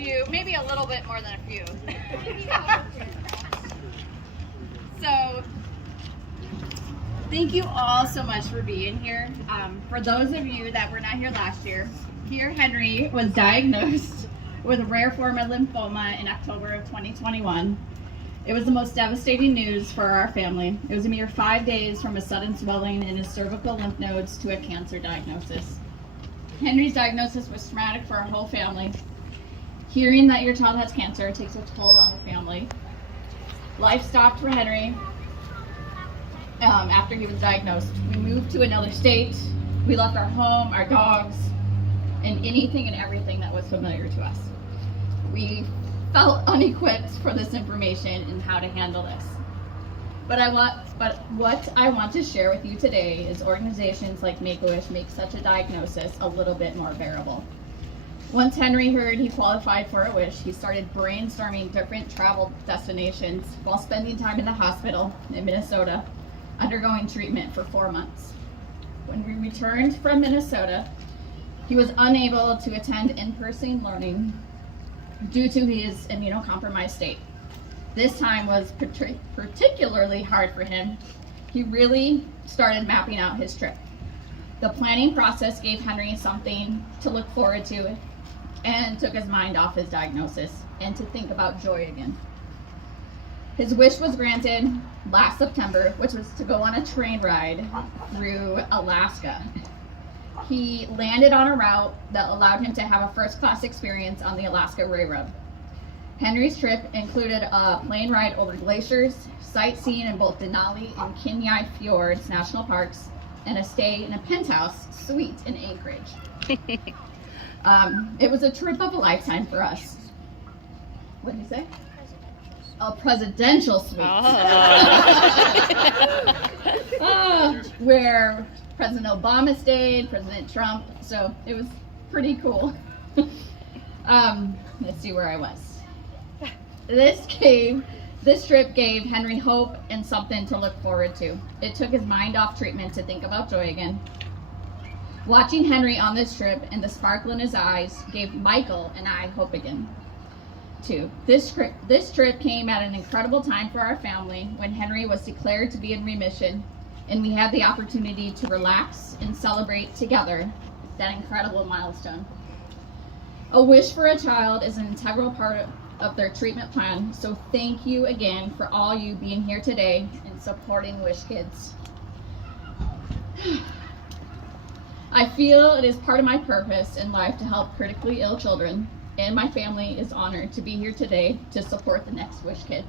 few, maybe a little bit more than a few. So, thank you all so much for being here. For those of you that were not here last year, Henry was diagnosed with a rare form of lymphoma in October of 2021. It was the most devastating news for our family. It was a mere 5 days from a sudden swelling in his cervical lymph nodes to a cancer diagnosis. Henry's diagnosis was traumatic for our whole family. Hearing that your child has cancer takes a toll on the family. Life stopped for Henry after he was diagnosed. We moved to another state. We left our home, our dogs, and anything and everything that was familiar to us. We felt unequipped for this information and how to handle this. But what I want to share with you today is organizations like Make-A-Wish make such a diagnosis a little bit more bearable. Once Henry heard he qualified for a wish, he started brainstorming different travel destinations while spending time in the hospital in Minnesota, undergoing treatment for 4 months. When we returned from Minnesota, he was unable to attend in-person learning due to his immunocompromised state. This time was particularly hard for him. He really started mapping out his trip. The planning process gave Henry something to look forward to and took his mind off his diagnosis and to think about joy again. His wish was granted last September, which was to go on a train ride through Alaska. He landed on a route that allowed him to have a first-class experience on the Alaska Railroad. Henry's trip included a plane ride over glaciers, sightseeing in both Denali and Kenai Fjords National Parks, and a stay in a penthouse suite in Anchorage. It was a trip of a lifetime for us. What did you say? A presidential suite. Where President Obama stayed, President Trump, so it was pretty cool. Let's see where I was. This trip gave Henry hope and something to look forward to. It took his mind off treatment to think about joy again. Watching Henry on this trip and the sparkle in his eyes gave Michael and I hope again, too. This trip came at an incredible time for our family when Henry was declared to be in remission, and we had the opportunity to relax and celebrate together that incredible milestone. A wish for a child is an integral part of their treatment plan, so thank you again for all you being here today and supporting Wish Kids. I feel it is part of my purpose in life to help critically ill children, and my family is honored to be here today to support the next Wish Kid.